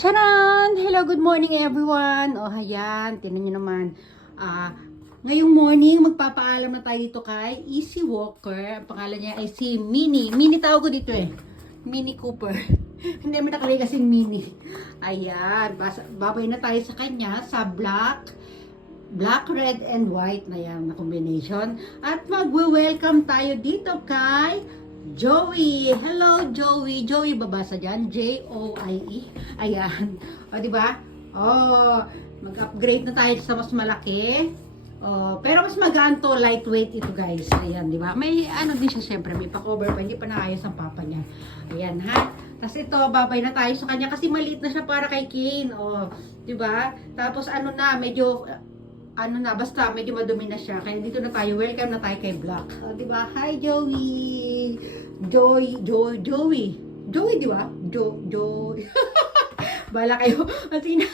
Charan! Hello, good morning everyone! O, ayan, tinan nyo naman. Ngayong morning, magpapaalam na tayo dito kay Easy Walker. Ang pangalan niya ay si Minnie. Minnie tawag ko dito eh. Minnie Cooper. Hindi mo nakalagay kasing Minnie. Ayan, babay na tayo sa kanya sa black, red, and white na yan na combination. At magwe-welcome tayo dito kay Joey. Hello, Joey. Joey babasa dyan. J-O-I-E. Ayan. O, diba? O, mag-upgrade na tayo sa mas malaki. O, pero mas magaan to. Lightweight ito, guys. Ayan, diba? May ano din siya, syempre. May pa-cover pa. Hindi pa naayos ang papa niya. Ayan, ha? Tapos ito, babay na tayo sa kanya kasi maliit na siya para kay Kane. O, diba? Tapos ano na, medyo basta medyo madumi na siya. Kaya dito na tayo. Welcome na tayo kay Black. O, diba? Hi, Joey! Joey, di ba? Joey. Bala kayo. Kasi